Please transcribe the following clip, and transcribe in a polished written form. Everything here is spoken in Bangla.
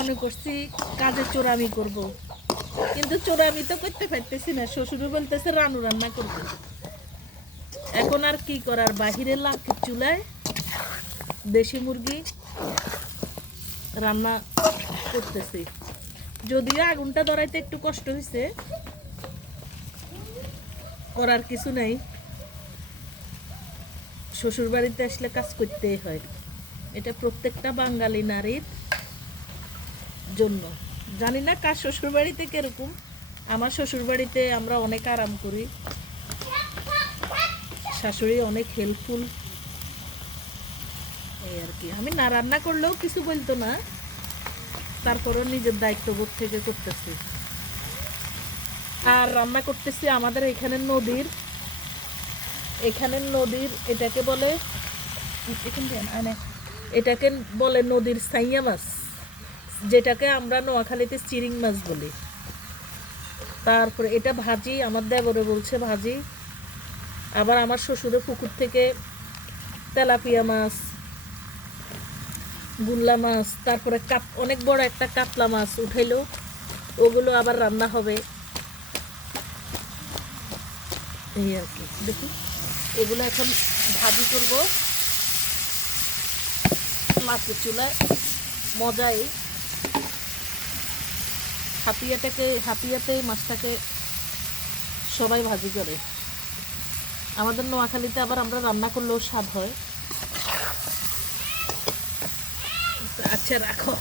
মনে করছি কাজে চোরামি করব, কিন্তু চোরামি তো করতে পারতেছি না। শ্বশুরও বলতেছে রানু রান্না করবে। এখন আর কি করার, বাহিরে লাঠির চুলায় দেশি মুরগি রান্না করতেছি। যদিও আগুনটা ধরাইতে একটু কষ্ট হয়েছে, করার কিছু নেই। শ্বশুর বাড়িতে আসলে কাজ করতেই হয়, এটা প্রত্যেকটা বাঙালি নারীর জন্য। জানি না কার শ্বশুর বাড়িতে কিরকম, আমার শ্বশুর বাড়িতে আমরা অনেক আরাম করি, শাশুড়ি অনেক হেল্পফুল, এই আর কি। আমি না রান্না করলেও কিছু বলতো না, তারপরেও নিজের দায়িত্ববোধ থেকে করতেছি। আর রান্না করতেছি আমাদের এখানের নদীর এটাকে বলে নদীর সাইয়া মাছ, যেটাকে আমরা নোয়াখালীতে চিরিং মাছ বলি। তারপরে এটা ভাজি, আমার দেবরে বলছে ভাজি। আবার আমার শ্বশুরের পুকুর থেকে তেলাপিয়া মাছ, গুল্লা মাছ, তারপরে অনেক বড় একটা কাতলা মাছ উঠাইলো, ওগুলো আবার রান্না হবে, এই আর কি। দেখি এগুলো এখন ভাজি করব মাছের চুলায়। মজাই হাতিয়াতে মাছটাকে সবাই ভাজি করে। আমাদের নোয়াখালীতে আবার আমরা রান্না করলেও স্বাদ হয়। আচ্ছা রাখো।